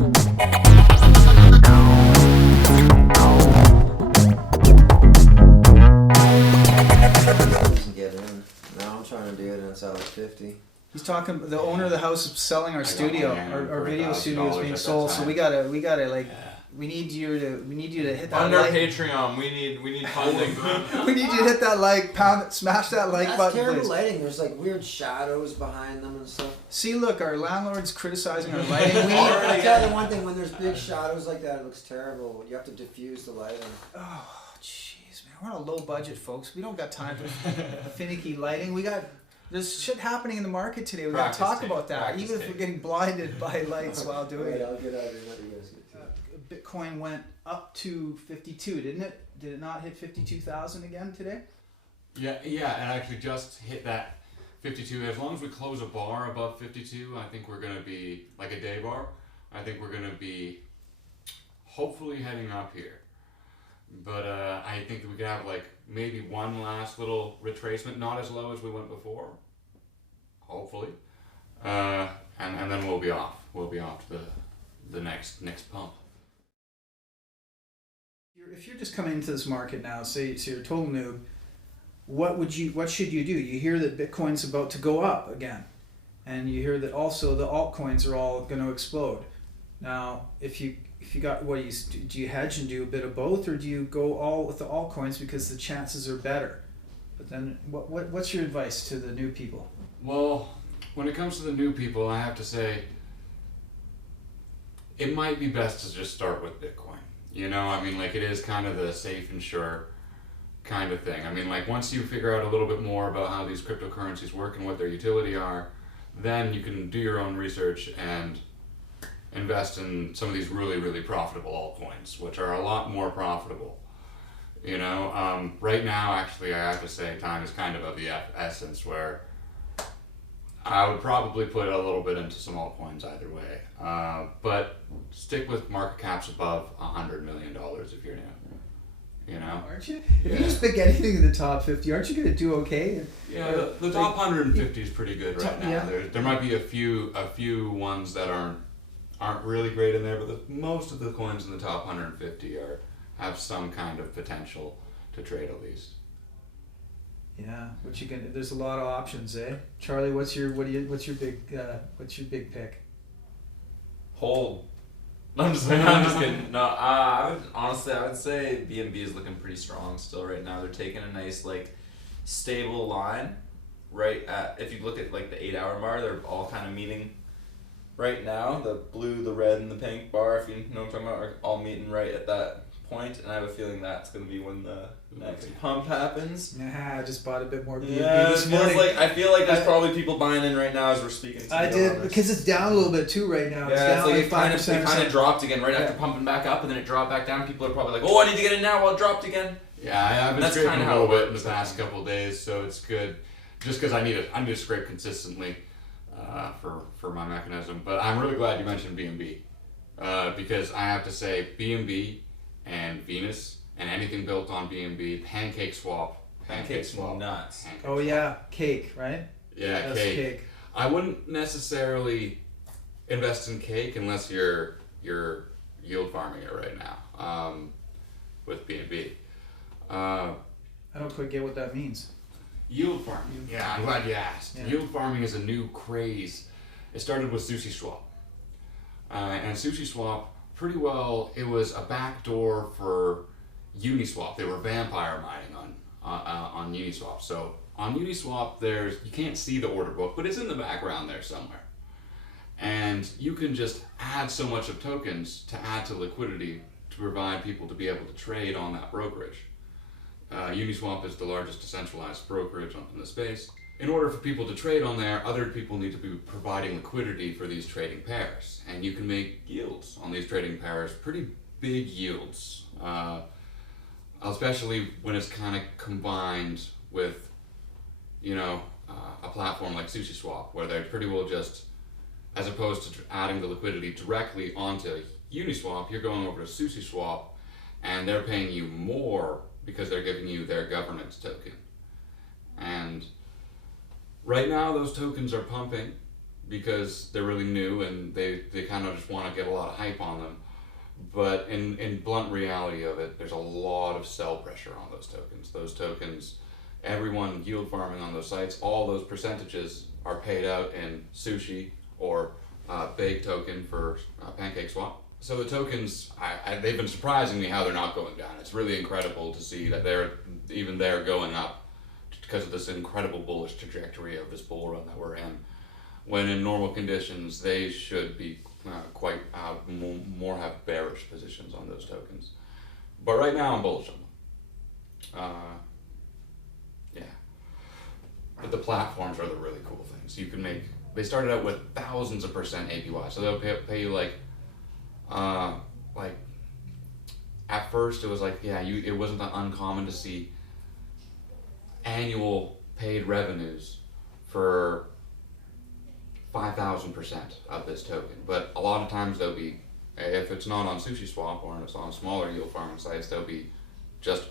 Get in. Now I'm trying to do it and it's out at 50. He's talking. The owner of the house is selling our studio. Our video studio is being sold. So we gotta like. Yeah. We need you to hit that under like. Patreon. We need funding. We need you to hit that like, smash that like button. That's terrible please. lighting. There's like weird shadows behind them and stuff. See, look, our landlord's criticizing our lighting. I tell you one thing: when there's big shadows like that, it looks terrible. You have to diffuse the lighting. Oh, jeez, man, we're on a low budget, folks. We don't got time for finicky lighting. There's shit happening in the market today. We got to talk about that. Even if we're getting blinded by lights while doing it. I'll get out of here. Let you guys get to it. Bitcoin went up to 52, didn't it? Did it not hit 52,000 again today? Yeah, and actually just hit that 52. As long as we close a bar above 52, I think we're going to be, like a day bar, I think we're going to be hopefully heading up here. But I think that we could have like maybe one last little retracement, not as low as we went before, hopefully, and then we'll be off. We'll be off to the next pump. If you're just coming into this market now, say you're a total noob, what should you do? You hear that Bitcoin's about to go up again, and you hear that also the altcoins are all going to explode. Now, if you got do you hedge and do a bit of both, or do you go all with the altcoins because the chances are better? But then, what's your advice to the new people? Well, when it comes to the new people, I have to say it might be best to just start with Bitcoin. You know, I mean, like, it is kind of the safe and sure kind of thing. I mean, like, once you figure out a little bit more about how these cryptocurrencies work and what their utility are, then you can do your own research and invest in some of these really, really profitable altcoins, which are a lot more profitable. You know, right now, actually, I have to say time is kind of the essence, where I would probably put a little bit into some altcoins either way. But stick with market caps above $100 million if you're new. You know? Aren't you? If you just pick anything in the top 50, aren't you going to do okay? Yeah, the top 150 is pretty good right now. Yeah. There might be a few ones that aren't really great in there, but most of the coins in the top 150 have some kind of potential to trade at least. Yeah, there's a lot of options, eh? Charlie, what's your big pick? Hold. I'm just kidding. No, I would say BNB is looking pretty strong still right now. They're taking a nice like stable line right at, if you look at like the 8-hour bar, they're all kind of meeting right now. The blue, the red, and the pink bar, if you know what I'm talking about, are all meeting right at that point, and I have a feeling that's going to be when the next pump happens. Yeah, I just bought a bit more BNB this morning. I feel like there's probably people buying in right now as we're speaking. I did, because it's down a little bit too right now. Yeah, it's like it kind of dropped again right after pumping back up, and then it dropped back down. People are probably like, "Oh, I need to get in now." Well, it dropped again. Yeah, I've been scraping a little bit in the past couple of days, so it's good. Just because I need to scrape consistently for my mechanism. But I'm really glad you mentioned BNB because I have to say BNB and Venus and anything built on BNB, Pancake Swap. Pancake's nuts. Oh yeah, Cake, right? Yeah, That's Cake. I wouldn't necessarily invest in Cake unless you're yield farming it right now with BNB. I don't quite get what that means. Yield farming. Yeah, I'm glad you asked. Yeah. Yield farming is a new craze. It started with SushiSwap. And SushiSwap, pretty well, it was a backdoor for Uniswap. They were vampire mining on Uniswap. So on Uniswap, you can't see the order book, but it's in the background there somewhere. And you can just add so much of tokens to add to liquidity to provide people to be able to trade on that brokerage. Uniswap is the largest decentralized brokerage in the space. In order for people to trade on there, other people need to be providing liquidity for these trading pairs. And you can make yields on these trading pairs, pretty big yields, especially when it's kind of combined with, a platform like SushiSwap, where they pretty well just, as opposed to adding the liquidity directly onto Uniswap, you're going over to SushiSwap, and they're paying you more because they're giving you their governance token. And right now those tokens are pumping, because they're really new and they kind of just want to get a lot of hype on them. But in blunt reality of it, there's a lot of sell pressure on those tokens. Those tokens, everyone yield farming on those sites, all those percentages are paid out in sushi or big token for PancakeSwap. So the tokens, they've been surprising me how they're not going down. It's really incredible to see that they're going up because of this incredible bullish trajectory of this bull run that we're in. When in normal conditions, they should be quite more have bearish positions on those tokens. But right now I'm bullish on them. Yeah. But the platforms are the really cool things. You can make, they started out with thousands of % APY. So they'll pay you like at first it was like, yeah, it wasn't that uncommon to see annual paid revenues for 5,000% of this token. But a lot of times they'll be, if it's not on SushiSwap or it's on smaller yield farming sites, they'll be just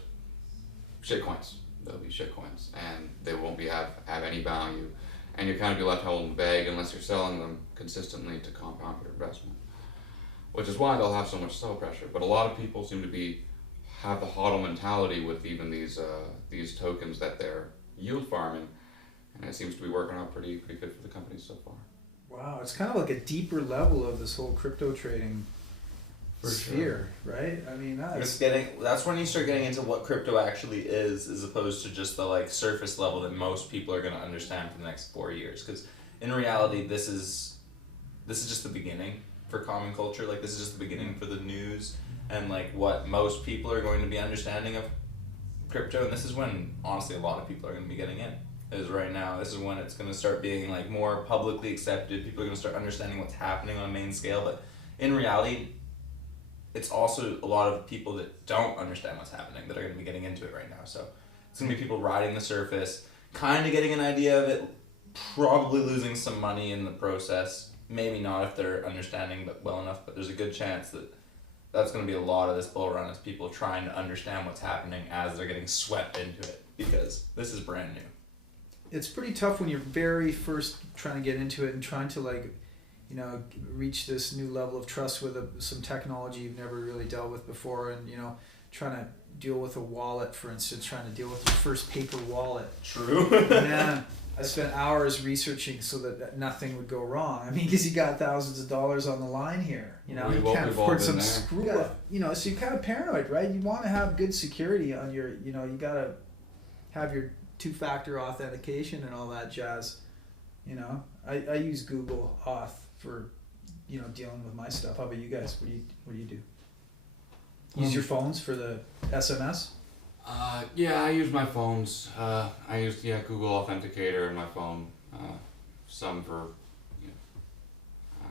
shitcoins. They'll be shitcoins and they won't be have any value, and you kind of be left holding the bag unless you're selling them consistently to compound your investment, which is why they'll have so much sell pressure. But a lot of people seem to have the hodl mentality with even these tokens that they're yield farming, and it seems to be working out pretty good for the companies so far. Wow, it's kind of like a deeper level of this whole crypto trading sphere, right? I mean, that's when you start getting into what crypto actually is, as opposed to just the like surface level that most people are going to understand for the next 4 years. Because in reality, this is just the beginning for common culture. Like, this is just the beginning for the news and like what most people are going to be understanding of crypto. And this is when honestly a lot of people are going to be getting in. Is right now. This is when it's going to start being like more publicly accepted. People are going to start understanding what's happening on a main scale. But in reality, it's also a lot of people that don't understand what's happening that are going to be getting into it right now. So it's going to be people riding the surface, kind of getting an idea of it, probably losing some money in the process. Maybe not if they're understanding but well enough, but there's a good chance that that's going to be a lot of this bull run, is people trying to understand what's happening as they're getting swept into it, because this is brand new. It's pretty tough when you're very first trying to get into it and trying to reach this new level of trust with some technology you've never really dealt with before, and trying to deal with a wallet, for instance, trying to deal with your first paper wallet. True. Man, I spent hours researching so that nothing would go wrong. I mean, because you got thousands of dollars on the line here. You can't afford some screw up. So you're kind of paranoid, right? You want to have good security on your, you got to have your two-factor authentication and all that jazz. I use Google Auth for dealing with my stuff. How about you guys? What do you do? Use your phones for the SMS? Yeah, I use my phones. I use Google Authenticator in my phone. Some for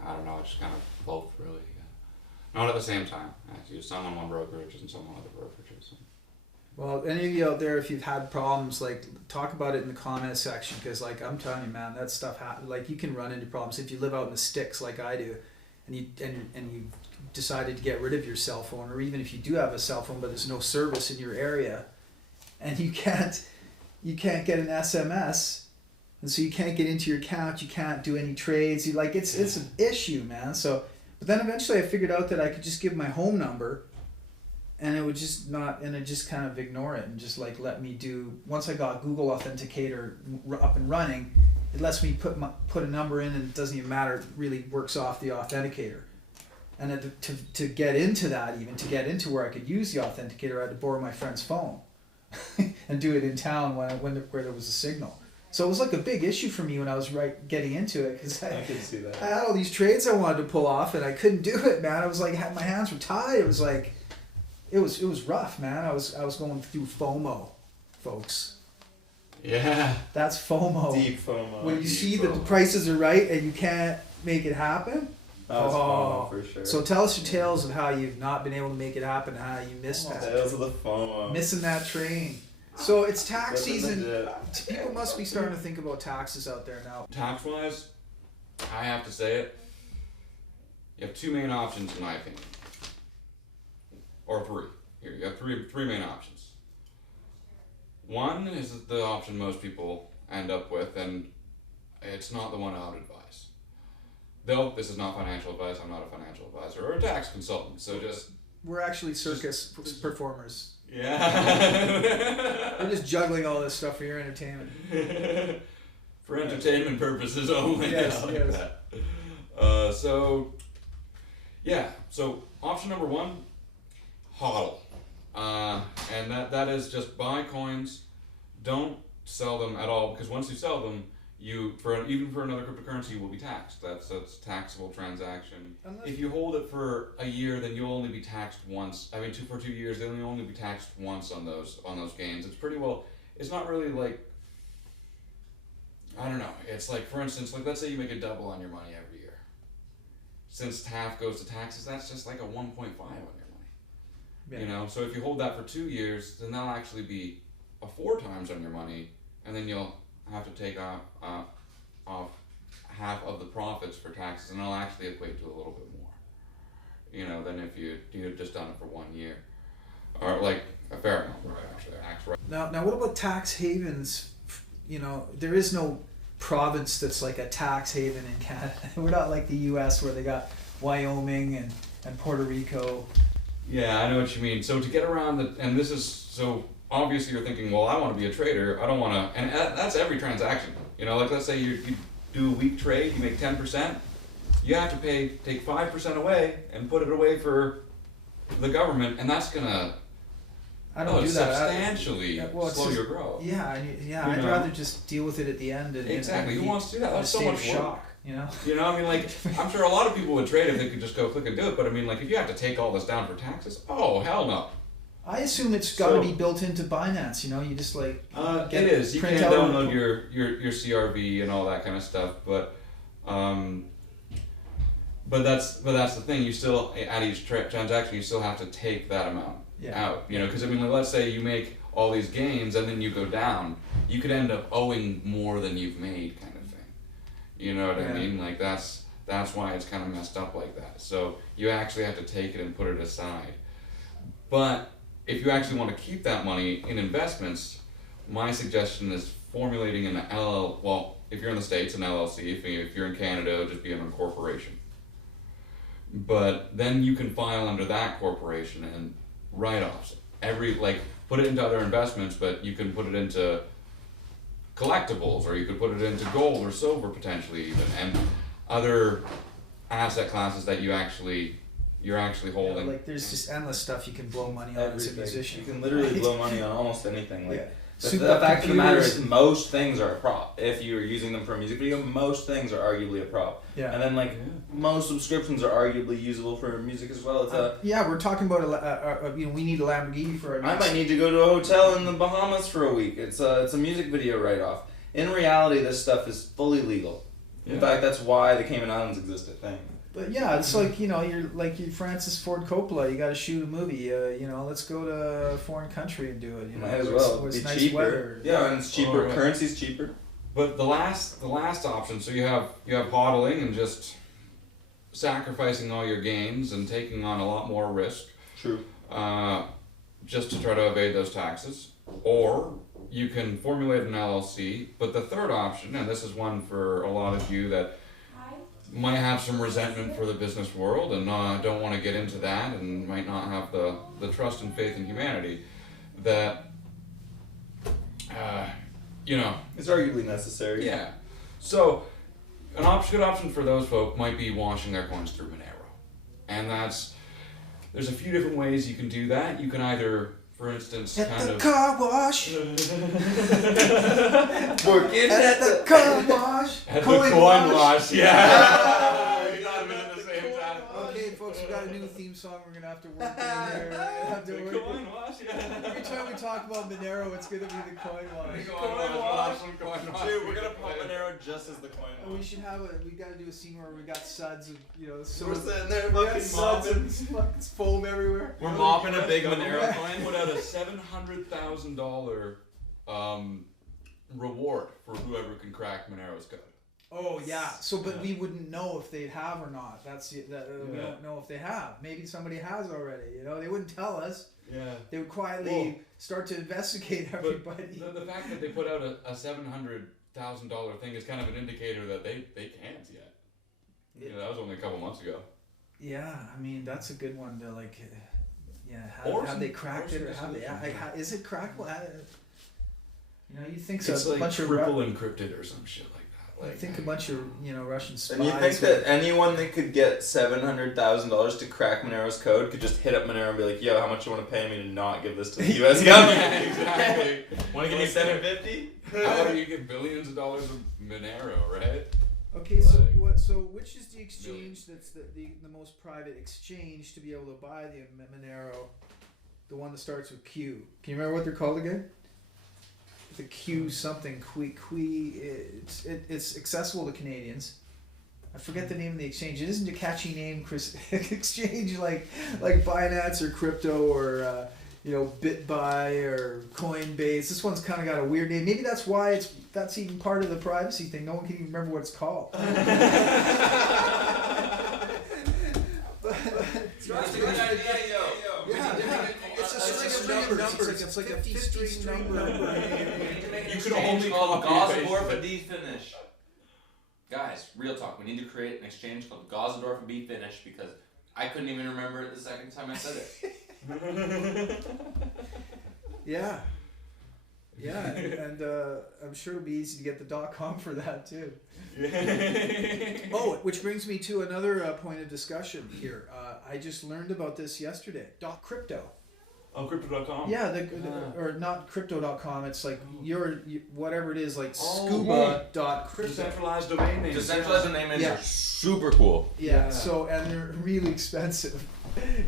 I don't know, just kind of both really. Not at the same time. I use some on one brokerage and some on other brokerages. Well, any of you out there, if you've had problems, talk about it in the comment section, because I'm telling you, man, that stuff you can run into problems if you live out in the sticks like I do, and you decided to get rid of your cell phone, or even if you do have a cell phone but there's no service in your area, and you can't get an SMS, and so you can't get into your account, you can't do any trades. It's an issue, man. So, but then eventually I figured out that I could just give my home number, and it would just kind of ignore it and just let me do. Once I got Google Authenticator up and running, it lets me put a number in, and it doesn't even matter. It really works off the authenticator. And to get into that, even to get into where I could use the authenticator, I had to borrow my friend's phone and do it in town where there was a signal. So it was a big issue for me when I was getting into it, because I can see that. I had all these trades I wanted to pull off, and I couldn't do it, man. I was my hands were tied. It was it was rough, man. I was going through FOMO, folks. Yeah. That's FOMO. Deep FOMO. When you see that the prices are right and you can't make it happen. That's FOMO for sure. So tell us your tales of how you've not been able to make it happen, and how you missed that. Tales of the FOMO. Missing that train. So it's tax season. People must be starting to think about taxes out there now. Tax-wise, I have to say it. You have two main options in my opinion. Or three. Here, you have three main options. One is the option most people end up with, and it's not the one I would advise. This is not financial advice. I'm not a financial advisor or a tax consultant. So just We're actually circus performers. yeah. We're just juggling all this stuff for your entertainment. For entertainment purposes only. Yes, I like yes. that. So option number 1, hodl. And that is just buy coins, don't sell them at all, because once you sell them, even for another cryptocurrency, you will be taxed. That's a taxable transaction. If you hold it for a year, then you'll only be taxed once. I mean, for 2 years, then you'll only be taxed once on those gains. It's pretty well. It's not really like, I don't know. It's like, for instance, like let's say you make a double on your money every year. Since half goes to taxes, that's just like a 1.5 on your money. Yeah. You know, so if you hold that for 2 years, then that'll actually be a 4 times on your money, and then you'll have to take off half of the profits for taxes, and it'll actually equate to a little bit more, you know, than if you had just done it for 1 year, or like a fair amount. Right. Now, what about tax havens? You know, there is no province that's like a tax haven in Canada. We're not like the U.S. where they got Wyoming and Puerto Rico. Yeah, I know what you mean. So to get around and this is so. Obviously, you're thinking, well, I want to be a trader. I don't want to, and that's every transaction. You know, like let's say you do a week trade, you make 10%, you have to take 5% away and put it away for the government, and that's gonna I don't do that. Substantially slow just, your growth. Yeah, I'd rather just deal with it at the end. And exactly. And who wants to do that? That's so much work. Shock. You know. You know, I mean, like, I'm sure a lot of people would trade if they could just go click and do it. But I mean, like, if you have to take all this down for taxes, oh hell no. I assume it's got to be built into Binance. You know, you just like it is. You can download your CRV and all that kind of stuff, but that's the thing. You still at each transaction, you still have to take that amount out. You know, because I mean, like, let's say you make all these gains and then you go down, you could end up owing more than you've made, kind of thing. You know what I mean? Like that's why it's kind of messed up like that. So you actually have to take it and put it aside, but if you actually want to keep that money in investments, my suggestion is formulating an if you're in the States, an LLC. If you're in Canada, it'll just be a corporation. But then you can file under that corporation and write-offs. Put it into other investments, but you can put it into collectibles, or you could put it into gold or silver potentially even, and other asset classes that you're actually holding. Like there's just endless stuff you can blow money on as a musician. You can literally blow money on almost anything. Like the Super fact of the matter computers. is, most things are a prop. If you're using them for a music video, most things are arguably a prop. Yeah. And then most subscriptions are arguably usable for music as well. It's we're talking about we need a Lamborghini for our I might need to go to a hotel in the Bahamas for a week. It's a music video write-off. In reality, this stuff is fully legal. In fact, that's why the Cayman Islands exist, I think. But yeah, it's like, you're Francis Ford Coppola. You got to shoot a movie. Let's go to a foreign country and do it. Might as well. It's be nice cheaper. weather. Yeah, and it's cheaper. Right. Currency's cheaper. But the last option, so you have hodling and just sacrificing all your gains and taking on a lot more risk. True. Just to try to evade those taxes, or you can formulate an LLC. But the third option, and this is one for a lot of you that might have some resentment for the business world and don't want to get into that, and might not have the trust and faith in humanity, that It's arguably necessary. Yeah. So good option for those folk might be washing their coins through Monero, and there's a few different ways you can do that. You can either, for instance, At the car wash. Working At the car wash. At the coin wash, yeah. We got them at the same time. Okay, folks, we got a new theme song we're gonna have to work in here. We're gonna have to work Coin wash, yeah. Every time we talk about Monero, it's gonna be the coin wash. Coin wash. Dude, we're gonna pop Monero just as the coin And we wash. should we gotta do a scene where we got suds and so We're sitting there we got fucking suds mopping. and fucking foam everywhere. We're mopping a big Monero Coin put out a $700,000 reward for whoever can crack Monero's code. Oh yeah. So, but we wouldn't know if they'd have or not. We don't know if they have. Maybe somebody has already. They wouldn't tell us. Yeah. They would quietly start to investigate everybody. But the fact that they put out a $700,000 thing is kind of an indicator that they can't yet. Yeah, that was only a couple months ago. Yeah, I mean that's a good one to like. Yeah, Or have some- they cracked or it or some have they? solution. Like, is it crackable? You know, you think so? It's A like bunch of triple encrypted or some shit like that. I Like, think a bunch of Russian spies. And you think that anyone that could get $700,000 to crack Monero's code could just hit up Monero and be like, "Yo, how much you want to pay me to not give this to the U.S. government?" yeah, exactly. Want to give me $750? How about you get billions of dollars of Monero, right? Okay, so Like- what? So which is the exchange that's the most private exchange to be able to buy the Monero? The one that starts with Q. Can you remember what they're called again? The Q something it's accessible to Canadians. I forget the name of the exchange. It isn't a catchy name, Chris. Exchange like Binance or crypto or Bitbuy or Coinbase. This one's kind of got a weird name. Maybe that's why that's even part of the privacy thing. No one can even remember what it's called. It's a string of numbers. It's like a 50-string number. You could only call copy and Gazadorf paste a D finish. Guys, real talk. We need to create an exchange called Gazadorf a B finish because I couldn't even remember it the second time I said it. Yeah. Yeah, and I'm sure it'll be easy to get the .com for that too. Oh, which brings me to another point of discussion here. I just learned about this yesterday. .crypto. Oh, crypto.com? Yeah, or not crypto.com. It's like your whatever it is, like Oh, scuba.crypto. Decentralized domain names. Decentralized domain names Yeah. are super cool. Yeah, so and they're really expensive.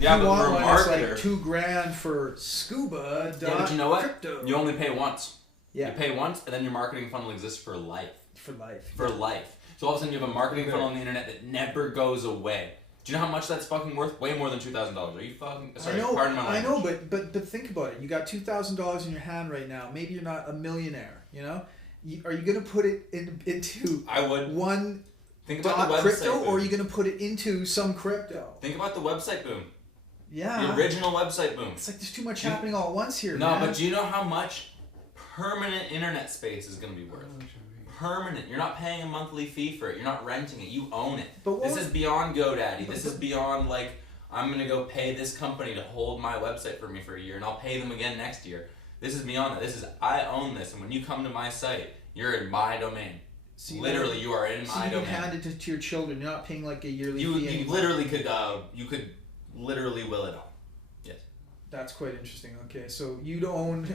Yeah, if you but want for a one, it's marketer, like $2,000 for scuba. Yeah, but you know what? Crypto. You only pay once. Yeah, You pay once, and then your marketing funnel exists for life. for life. For life. So all of a sudden you have a marketing funnel on the internet that never goes away. Do you know how much that's fucking worth? Way more than $2,000. Are you fucking? Sorry, pardon my I know, language. but think about it. You got $2,000 in your hand right now. Maybe you're not a millionaire. You know, are you gonna put it into I would one think about the website crypto, boom. or are you gonna put it into some crypto? Think about the website boom. Yeah, The original website boom. it's like there's too much happening all at once here. No, man. but do you know how much permanent internet space is going to be worth? Permanent. You're not paying a monthly fee for it. You're not renting it. You own it. But what This was- is beyond GoDaddy. This is beyond like I'm going to go pay this company to hold my website for me for a year and I'll pay them again next year. This is beyond that. This is I own this, and when you come to my site, you're in my domain. So you Literally, you are in so my you can domain. hand it to your children. You're not paying like a yearly You fee. anymore. literally could literally will it on. Yes. That's quite interesting. Okay, so you'd own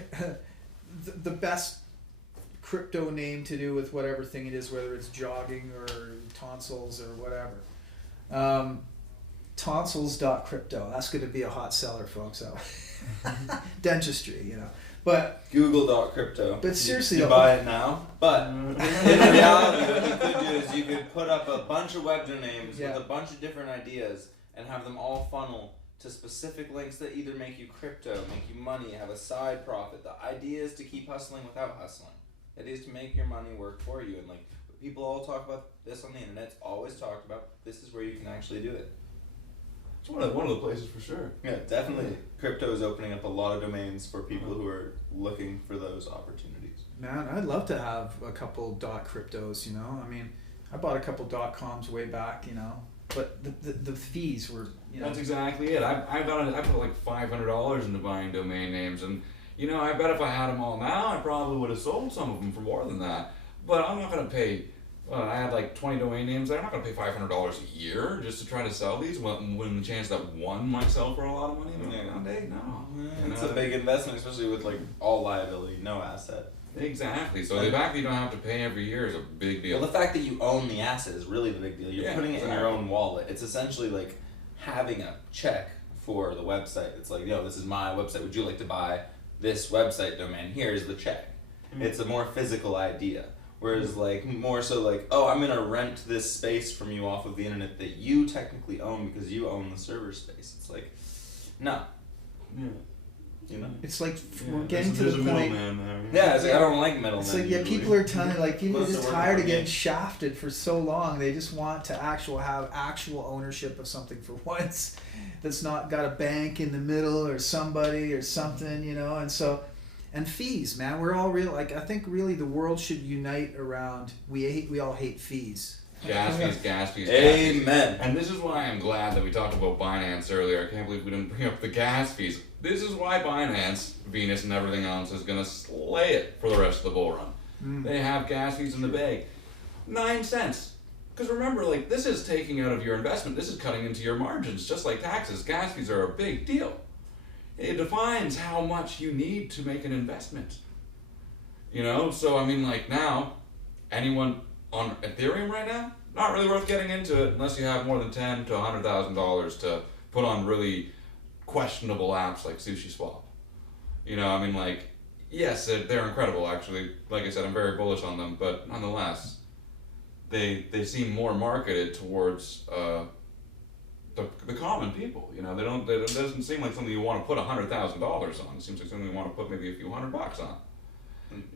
the best crypto name to do with whatever thing it is, whether it's jogging or tonsils or whatever. Tonsils.crypto. That's going to be a hot seller, folks. So dentistry, you know. But Google.crypto. But seriously, you though- buy it now. But in reality, what you could do is you could put up a bunch of web domains Yeah. with a bunch of different ideas and have them all funnel to specific links that either make you crypto, make you money, have a side profit. The idea is to keep hustling without hustling. It is to make your money work for you. And like people all talk about this on the internet. It's always talked about. This is where you can actually do it. It's one of the places for sure. Yeah, definitely. Crypto is opening up a lot of domains for people who are looking for those opportunities. man, I'd love to have a couple .cryptos. You know, I mean, I bought a couple .coms way back. You know, but the fees were, you know. That's exactly it. I put like $500 into buying domain names, and you know, I bet if I had them all now, I probably would have sold some of them for more than that. But I'm not gonna pay. I had like 20 domain names. I'm not gonna pay $500 a year just to try to sell these. When the chance that one might sell for a lot of money, no. It's a big investment, especially with like all liability, no asset. Exactly. So the fact that you don't have to pay every year is a big deal. Well, the fact that you own the asset is really the big deal. You're Yeah, putting it in your exactly. own wallet. It's essentially like having a check for the website. It's like, yo, this is my website. Would you like to buy this website domain? Here's the check. It's a more physical idea. Whereas like more so like, oh, I'm gonna rent this space from you off of the internet that you technically own because you own the server space. It's like, no, Yeah. you know. It's like Yeah, we're getting to there's the a point. middleman there. Yeah, it's like I don't like middlemen. It's like, yeah, usually. people are telling, like, people are Unless just they're tired working of for getting me. shafted for so long. They just want to have actual ownership of something for once that's not got a bank in the middle or somebody or something, you know. And so, and fees, man, we're all real. Like, I think really the world should unite around, we all hate fees. gas fees. Amen. And this is why I'm glad that we talked about Binance earlier. I can't believe we didn't bring up the gas fees. This is why Binance, Venus, and everything else is going to slay it for the rest of the bull run. They have gas fees in the bag. 9 cents. Because remember, like, this is taking out of your investment. This is cutting into your margins, just like taxes. Gas fees are a big deal. It defines how much you need to make an investment. You know, so I mean, like, now, anyone on Ethereum right now, not really worth getting into it unless you have more than $10,000 to $100,000 to put on really questionable apps like SushiSwap. You know, I mean, like, yes, they're incredible, actually. Like I said, I'm very bullish on them, but nonetheless, they seem more marketed towards the common people. You know, it doesn't seem like something you want to put $100,000 on. It seems like something you want to put maybe a few $100 on.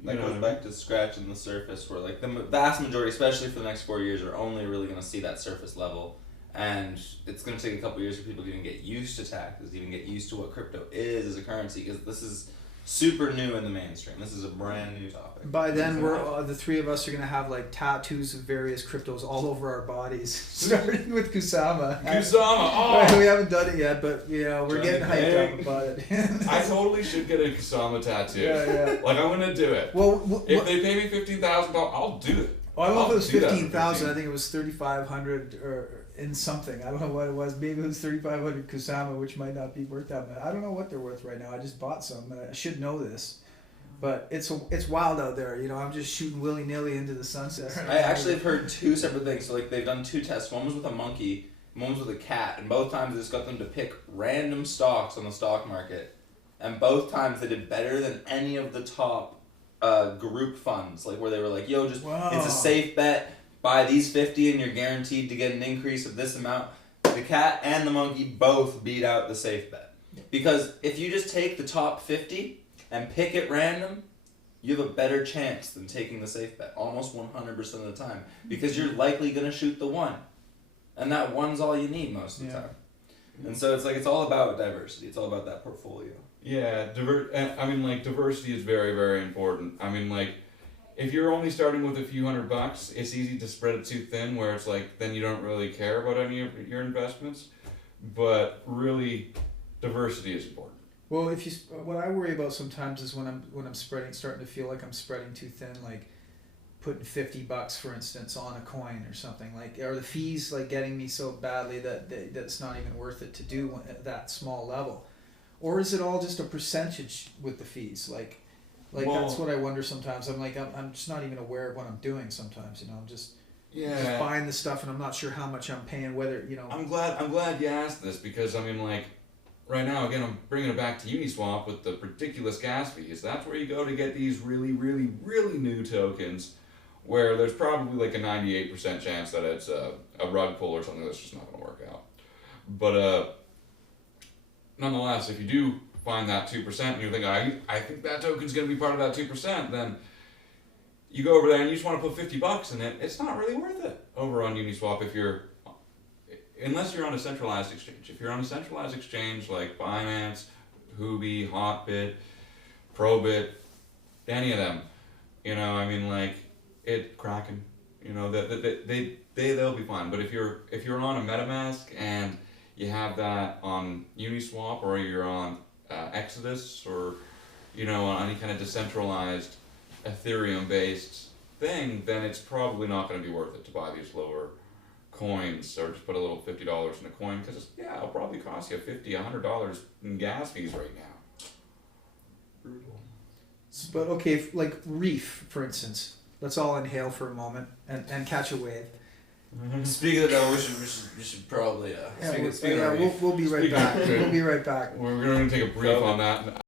That goes back to scratching the surface, where like the vast majority, especially for the next 4 years, are only really going to see that surface level, and it's going to take a couple years for people to even get used to taxes, even get used to what crypto is as a currency, because this is super new in the mainstream. This is a brand new topic. By then, we're the three of us are gonna have like tattoos of various cryptos all over our bodies, starting with Kusama. We haven't done it yet, but you know we're getting hyped up about it. I totally should get a Kusama tattoo. Yeah. Like, I'm gonna do it. Well, if they pay me $15,000, I'll do it. I don't know if it was 15,000. I think it was 3,500 or in something. I don't know what it was. Maybe it was 3,500 Kusama, which might not be worth that much. I don't know what they're worth right now. I just bought some. I should know this, but it's wild out there. You know, I'm just shooting willy nilly into the sunset. I actually have heard two separate things. So like they've done two tests. One was with a monkey, one was with a cat, and both times they just got them to pick random stocks on the stock market, and both times they did better than any of the top group funds. Like where they were like, "Yo, just it's a safe bet. Buy these 50 and you're guaranteed to get an increase of this amount." The cat and the monkey both beat out the safe bet. Because if you just take the top 50 and pick at random, you have a better chance than taking the safe bet, almost 100% of the time. Because you're likely going to shoot the one. And that one's all you need most of the time. And so it's like, it's all about diversity. It's all about that portfolio. Yeah, I mean, like, diversity is very, very important. I mean, like, if you're only starting with a few $100, it's easy to spread it too thin, where it's like then you don't really care about any of your investments. But really, diversity is important. Well, what I worry about sometimes is when I'm starting to feel like I'm spreading too thin, like putting $50, for instance, on a coin or something. Like, are the fees like getting me so badly that it's not even worth it to do at that small level, or is it all just a percentage with the fees? Like that's what I wonder sometimes. I'm like, I'm just not even aware of what I'm doing sometimes. You know, I'm just buying the stuff and I'm not sure how much I'm paying. Whether you know. I'm glad you asked this, because I mean, like, right now again I'm bringing it back to Uniswap with the ridiculous gas fees. That's where you go to get these really, really, really new tokens, where there's probably like a 98% chance that it's a rug pull or something that's just not going to work out. But nonetheless, if you do find that 2% and you think, I think that token's going to be part of that 2%, then you go over there and you just want to put $50 in it. It's not really worth it over on Uniswap unless you're on a centralized exchange. If you're on a centralized exchange like Binance, Huobi, Hotbit, Probit, any of them, you know, I mean, like, Kraken, you know, they'll be fine. But if you're on a MetaMask and you have that on Uniswap, or you're on Exodus, or you know, on any kind of decentralized Ethereum-based thing, then it's probably not going to be worth it to buy these lower coins, or just put a little $50 in a coin, because it'll probably cost you $50, $100 in gas fees right now. Brutal. But okay, like Reef, for instance. Let's all inhale for a moment and catch a wave. Speaking of that, we should probably we'll be right back. We'll be right back. We're going to take a brief on that.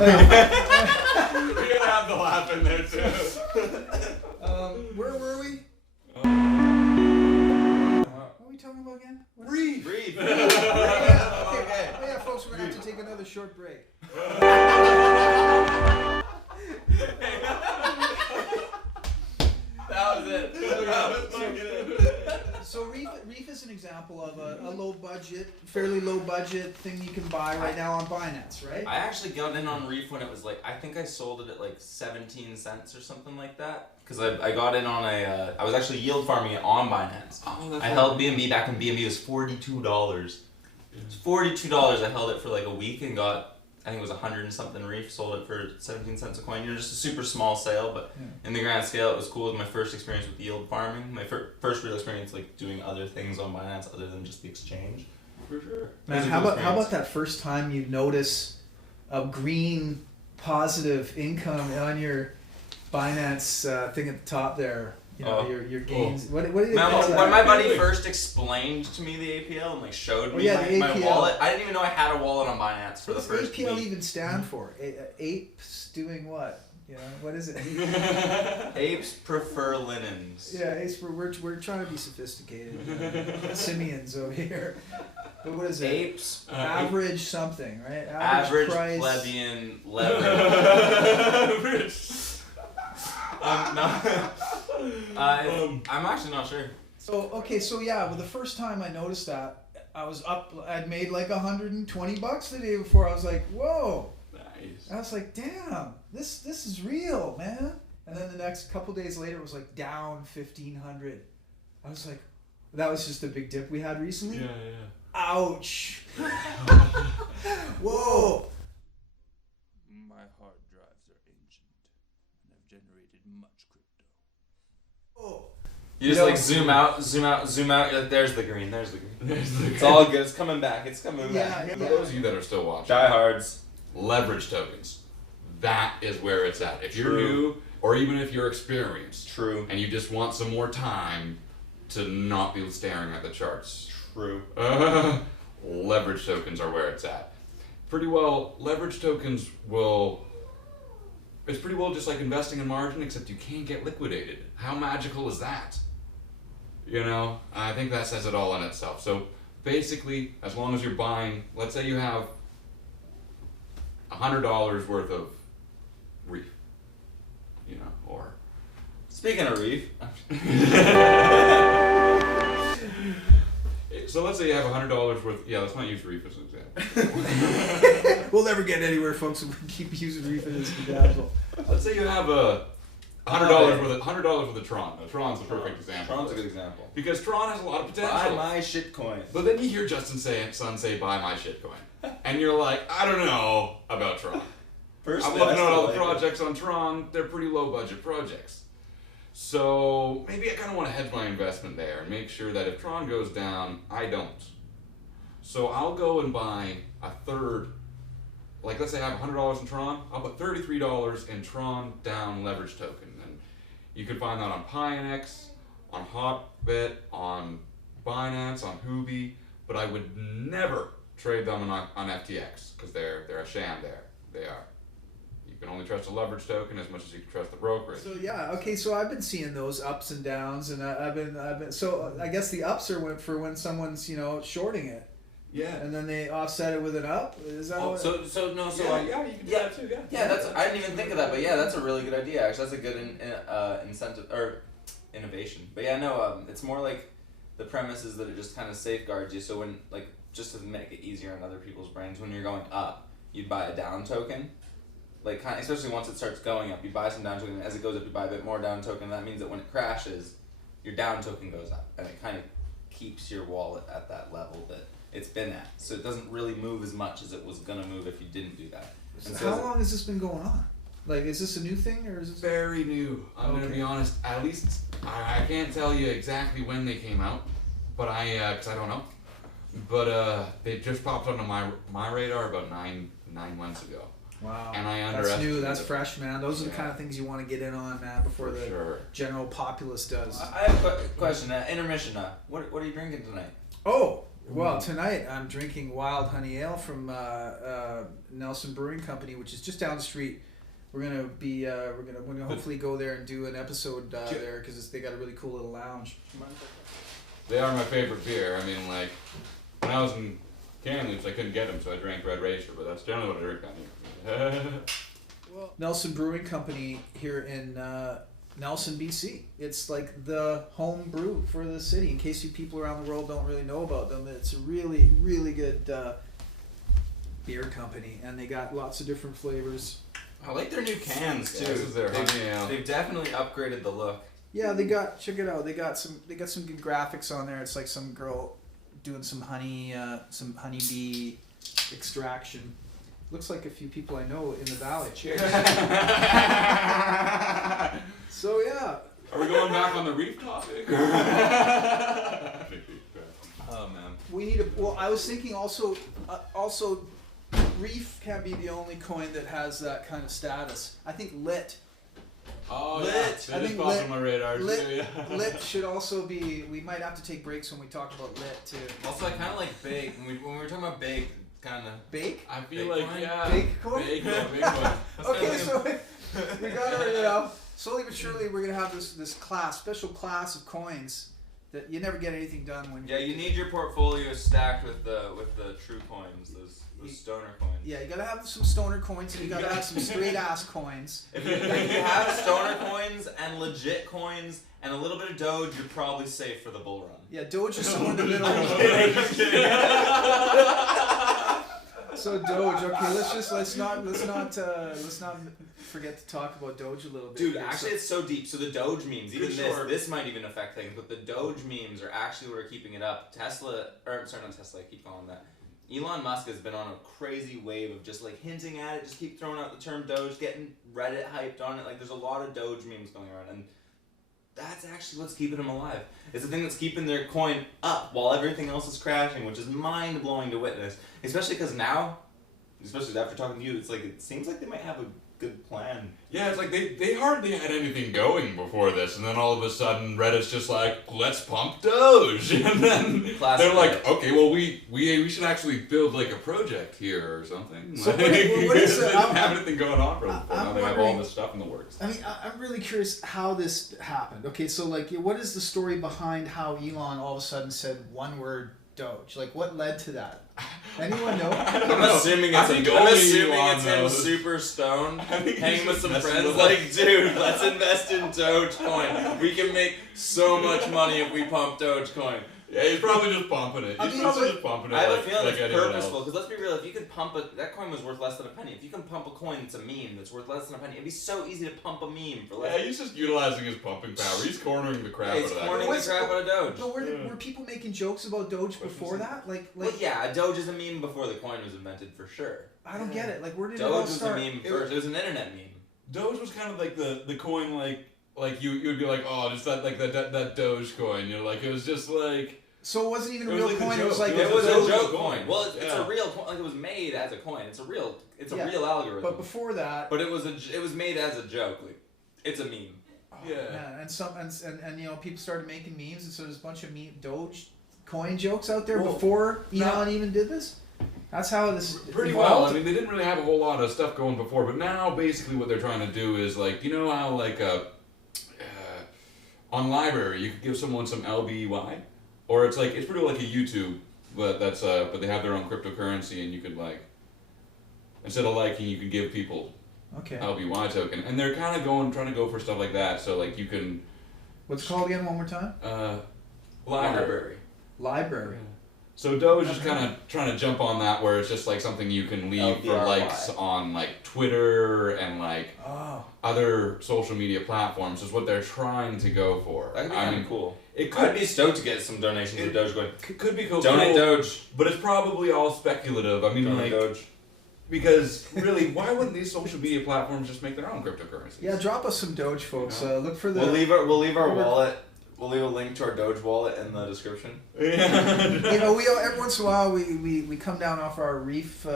You're gonna have the laugh in there too. Where were we? What are we talking about again? Breathe. Okay. Oh yeah, folks, we're gonna have to take another short break. That was it. So Reef is an example of a low budget, fairly low budget thing you can buy right now on Binance, right? I actually got in on Reef when it was like, I think I sold it at like 17 cents or something like that. Because I got in on I was actually yield farming it on Binance. I held BNB back when BNB was $42. It's $42. I held it for like a week and got, I think it was 100 and something Reef, sold it for 17 cents a coin. Just a super small sale, but in the grand scale, it was cool. It was my first experience with yield farming. My first real experience like doing other things on Binance other than just the exchange. For sure. Man, how about that first time you notice a green positive income on your Binance thing at the top there? You know, your gains. What do you Man, think? when my buddy first explained to me the APL and like showed me my wallet, I didn't even know I had a wallet on Binance for the first week. What does APL even stand for? Apes doing what? You know, what is it? Apes prefer linens. Yeah, apes. We're trying to be sophisticated. Simians over here. But what is it? Apes. Average something, right? Average price. plebeian leverage. I'm actually not sure. So well, the first time I noticed that, I was up. I'd made like $120 the day before. I was like, whoa. Nice. I was like, damn, this is real, man. And then the next couple days later, it was like down 1,500. I was like, that was just a big dip we had recently. Yeah. Ouch. Whoa. My hard drives are ancient and have generated much crypto. Oh. You just like zoom out. You're like, there's the green. It's all good. It's coming back. Yeah. For those of you that are still watching, Diehards. leverage tokens. That is where it's at. If you're True. new, or even if you're experienced, True. and you just want some more time to not be staring at the charts, True. leverage tokens are where it's at. Pretty well, leverage tokens it's pretty well just like investing in margin, except you can't get liquidated. How magical is that? You know, I think that says it all in itself. So basically, as long as you're buying, let's say you have $100 worth of Reef, you know, or Speaking of Reef. so let's say you have $100 worth. Yeah, let's not use Reef as an example. We'll never get anywhere, folks, if we keep using Reef as an example. Let's say you have $100 worth of Tron. Now, Tron's a perfect example. Tron's a good example. Because Tron has a lot of potential. Buy my shitcoin. But then you hear Justin Sun say, buy my shitcoin. And you're like, I don't know about Tron. I'm looking at all the projects on Tron. They're pretty low budget projects. So maybe I kind of want to hedge my investment there and make sure that if Tron goes down, I don't. So I'll go and buy a third. Like let's say I have $100 in Tron. I'll put $33 in Tron down leverage token. And you can find that on Pionex, on Hotbit, on Binance, on Huobi. But I would never trade them on FTX because they're a sham there. They are. You can only trust a leverage token as much as you can trust the brokerage. So yeah, okay. So I've been seeing those ups and downs, and I've been. So I guess the ups are for when someone's shorting it, Yeah. and then they offset it with an up. Is that what? You can do that too. Yeah, that's. I didn't even think of that, but yeah, that's a really good idea. Actually, that's a good incentive or innovation. But yeah, no, it's more like the premise is that it just kind of safeguards you. So when just to make it easier on other people's brains, when you're going up, you'd buy a down token. Especially once it starts going up, you buy some down token. As it goes up, you buy a bit more down token. That means that when it crashes, your down token goes up, and it kind of keeps your wallet at that level that it's been at. So it doesn't really move as much as it was gonna move if you didn't do that. And How long has this been going on? Is this a new thing or is this Very new. I'm gonna be honest. At least I can't tell you exactly when they came out, but because I don't know. But they just popped onto my radar about nine months ago. Wow. And I That's underestimated new. That's it. fresh, man. Those are the kind of things you want to get in on, man, before the general populace does. I have a question. Intermission. What are you drinking tonight? Oh, well, tonight I'm drinking Wild Honey Ale from Nelson Brewing Company, which is just down the street. We're gonna hopefully go there and do an episode there because they got a really cool little lounge. They are my favorite beer. I mean, like when I was in Kamloops, I couldn't get them, so I drank Red Racer. But that's generally what I drink down here. Well, Nelson Brewing Company here in Nelson, BC. It's like the home brew for the city. In case you people around the world don't really know about them, it's a really, really good beer company, and they got lots of different flavors. I like their new cans too. Yeah. They've definitely upgraded the look. Yeah, check it out. They got some good graphics on there. It's like some girl doing some honeybee extraction. Looks like a few people I know in the valley. Cheers. So yeah. Are we going back on the reef topic? Oh man. We need a. Well, I was thinking also, Reef can't be the only coin that has that kind of status. I think Lit. Oh, Lit. yeah. I That just think popped Lit- on my radar too. Lit, Lit should also be. We might have to take breaks when we talk about Lit too. Also, I kind of like bake. When we were talking about bake, kind of. Bake. I feel Big like, coin? yeah. Big coin? Big one. Okay, so we got our, slowly but surely we're gonna have this special class of coins that you never get anything done when. Yeah, you need your portfolio stacked with the true coins, those stoner coins. Yeah, you gotta have some stoner coins and you gotta have some straight ass coins. If you have stoner coins and legit coins and a little bit of Doge, you're probably safe for the bull run. Yeah, Doge is somewhere in the middle. I'm kidding. So Doge, okay, let's not forget to talk about Doge a little bit. Dude, here. actually, it's so deep. So the Doge memes, even Sure. this might even affect things, but the Doge memes are actually what are keeping it up. Not Tesla, I keep calling that. Elon Musk has been on a crazy wave of just like hinting at it, just keep throwing out the term Doge, getting Reddit hyped on it. Like, there's a lot of Doge memes going around, and that's actually what's keeping them alive. It's the thing that's keeping their coin up while everything else is crashing, which is mind blowing to witness. Especially because now, especially after talking to you, it's like it seems like they might have a good plan. Yeah, it's like they hardly had anything going before this, and then all of a sudden Reddit's just like, let's pump Doge, and then Classic they're like, Reddit. okay, well we should actually build like a project here or something. So Like, what is they it? didn't have anything going on for them. I'm Now they have all wondering- this stuff in the works. I mean, I'm really curious how this happened. Okay, so like, what is the story behind how Elon all of a sudden said one word Doge? Like, what led to that? Anyone know? I'm assuming I it's think him. only I'm assuming Elon it's him knows. super stoned, I think hanging he's with just some messing friends. with Like, dude, let's invest in Dogecoin. We can make so much money if we pump Dogecoin. Yeah, he's probably just pumping it. I He's mean, probably but- just pumping it. I have a like, feeling like it's anyone purposeful. else. Because let's be real, if you could pump that coin was worth less than a penny. If you can pump a coin that's a meme that's worth less than a penny, it'd be so easy to pump a meme for less. Yeah, he's just utilizing his pumping power. He's cornering the crap Yeah, he's out of that. cornering guy. the crap out of Doge. But were people making jokes about Doge before that? Like, Well, yeah, a Doge is a meme before the coin was invented for sure. I don't get it. Like, where did it all Doge was a start? meme first. It was an internet meme. Doge was kind of like the coin, like you would be like, oh, just that Doge coin. You know, like it was just like. So it wasn't even a It was real like a coin. It was joke. like It was a Doge joke coin. coin. Well, it's a Yeah. real coin. Like, it was made as a coin. It's a real Yeah. algorithm. But before that, But it was made as a joke. Like, it's a meme. Yeah. man, and you know, people started making memes, and so there's a bunch of Doge coin jokes out there Well, before now- Elon even did this. That's how this Pretty evolved. well. I mean, they didn't really have a whole lot of stuff going before, but now basically what they're trying to do is like, you know how like on library you could give someone some LBY, or it's pretty like a YouTube, but but they have their own cryptocurrency, and you could like instead of liking, you could give people Okay. LBY token, and they're kind of trying to go for stuff like that. So like you can What's it called again? One more time. library. Library. So Doge is kind of trying to jump on that, where it's just like something you can leave for LBRY. likes on like Twitter and like Oh. other social media platforms is what they're trying to go for. That could be I kind mean, of cool. it I'd could be stoked to get some donations to Dogecoin. could be cool. Donate Doge. but it's probably all speculative. I mean, Donate like Doge. because really, why wouldn't these social media platforms just make their own cryptocurrencies? Yeah, drop us some Doge, folks. Look for the. We'll leave our We're- wallet. We'll leave a link to our Doge wallet in the description. Yeah. You know, we every once in a while we come down off our reef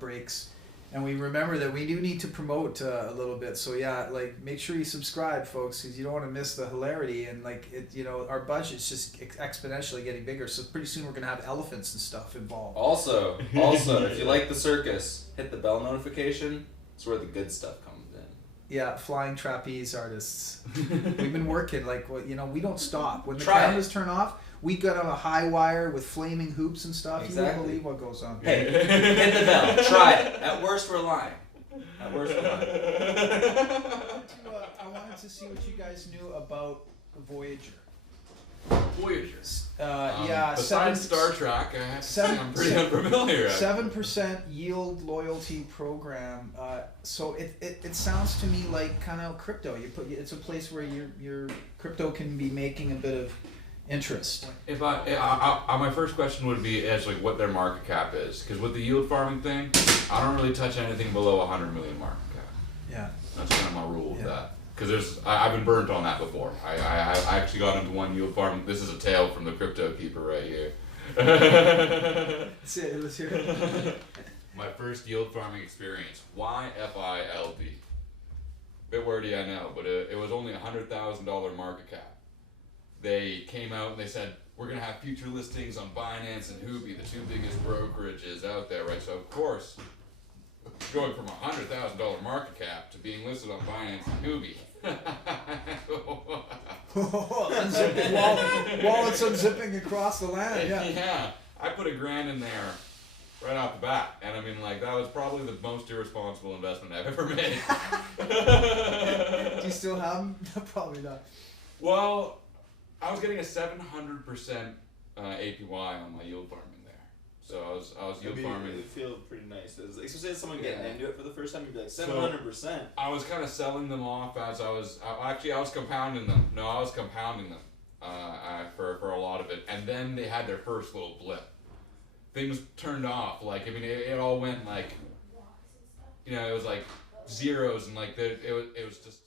breaks, and we remember that we do need to promote a little bit. So yeah, like make sure you subscribe, folks, because you don't want to miss the hilarity. And like it, you know, our budget's just exponentially getting bigger. So pretty soon we're gonna have elephants and stuff involved. Also, if you like the circus, hit the bell notification. It's where the good stuff comes in. Yeah, flying trapeze artists. We've been working you know, we don't stop. When the Try it. cameras turn off, we got on a high wire with flaming hoops and stuff. You Exactly. won't believe what goes on. Hey, hit the bell. Try it. At worst, we're lying. At worst, we're lying. wanted to see what you guys knew about Voyager. Voyager. Yeah, Besides Star Trek, I have to say I'm pretty unfamiliar. 7% yield loyalty program. So it sounds to me like kind of crypto. It's a place where your crypto can be making a bit of interest. If my first question would be as like what their market cap is, because with the yield farming thing, I don't really touch anything below 100 million market cap. Yeah. That's kind of my rule with that. Because I've been burnt on that before. I actually got into one yield farm. This is a tale from the crypto keeper right here. Let's hear it. My first yield farming experience. YFILD. Bit wordy, I know, but it was only $100,000 market cap. They came out and they said, we're going to have future listings on Binance and Huobi, the two biggest brokerages out there, right? So, of course, going from $100,000 market cap to being listed on Binance and Huobi. Wallets unzipping across the land, yeah. Yeah, I put $1,000 in there right off the bat, and I mean, like, that was probably the most irresponsible investment I've ever made. Do you still have them? Probably not. Well, I was getting a 700% APY on my yield farming there. So I was yield farming. It would feel pretty nice. Especially as someone getting Yeah. into it for the first time, you'd be like 700%. I was kind of selling them off as I was compounding them. No, I was compounding them for a lot of it. And then they had their first little blip. Things turned off. Like, I mean, it all went like, you know, it was like zeros and like it was just